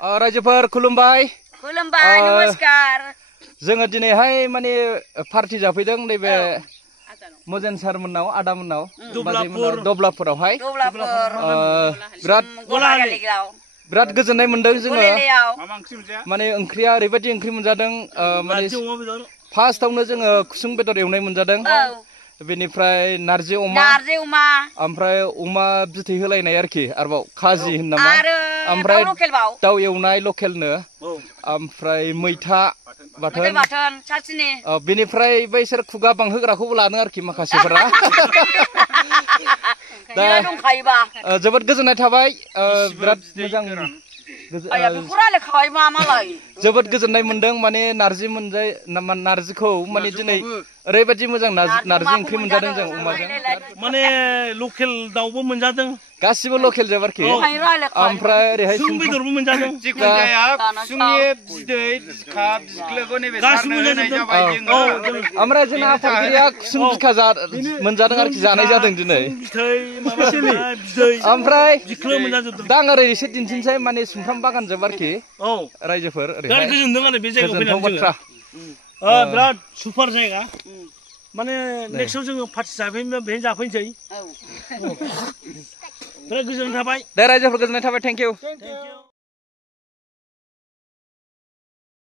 रायजोफोर खुलुमबाय खुलुमबाय नमस्कार जोङो दिनैहाय माने पार्टी जाफैदों नैबे मोजेन सार मोननाव आदा मोननाव दबलापुरावहाय बिराद गोजोननाय मोनदों जोङो माने ओंख्रिया ओरैबायदि ओंख्रि मोनजादों माने फार्स्टआवनो जोङो खुसुं बेदर एवनाय मोनजादों बेनिफ्राय नारजि अमा ओमफ्राय अमा बिथै होलायनाय आरोखि आरोबाव खाजि होन नामा ओमफ्राय दाउ एवनाय लकेलनो ओमफ्राय मैथा बाथोन बेनिफ्राय बैसोर खुगा बांहोग्राखौबो लादों आरोखि माखासेफोरा दा जोबोद गोजोननाय थाबाय बिराद मोजां जोबोद गोजोननाय मोनदों माने नारजिखौ माने दिनै ओरैबायदि मोजां नारजि ओंख्रि मोनजादों जों अमाजों माने लकेल दाउबो मोनजादों गासिबो लकेल जोब आरोखि ओमफ्राय ओरैहाय खुसुं बेदरबो मोनजादों जिखुनु जाया खुसुंनि बिदै बिखा बिख्लोखौ नैबे गासिबो मोनजाबाय जोङो ओमफ्राय जोंना आफादगिरिया खुसुं बिखा मोनजादों आरोखि जानाय जादों दिनै ओमफ्राय दा आं ओरै एसे दिन्थिनोसै माने सुमफ्राम बागान जोब आरोखि रायजोफोर ओरैहाय गोजोनदों आरो बे जायगायाव बाथ्रा बिराद सुपार जायगा माने नेक्स्टआव जोङो पार्टि जाफैनोबा बेहाय जाफैनोसै बिराद गोजोननाय थाबाय दे रायजोफोर गोजोननाय थाबाय थेंक इउ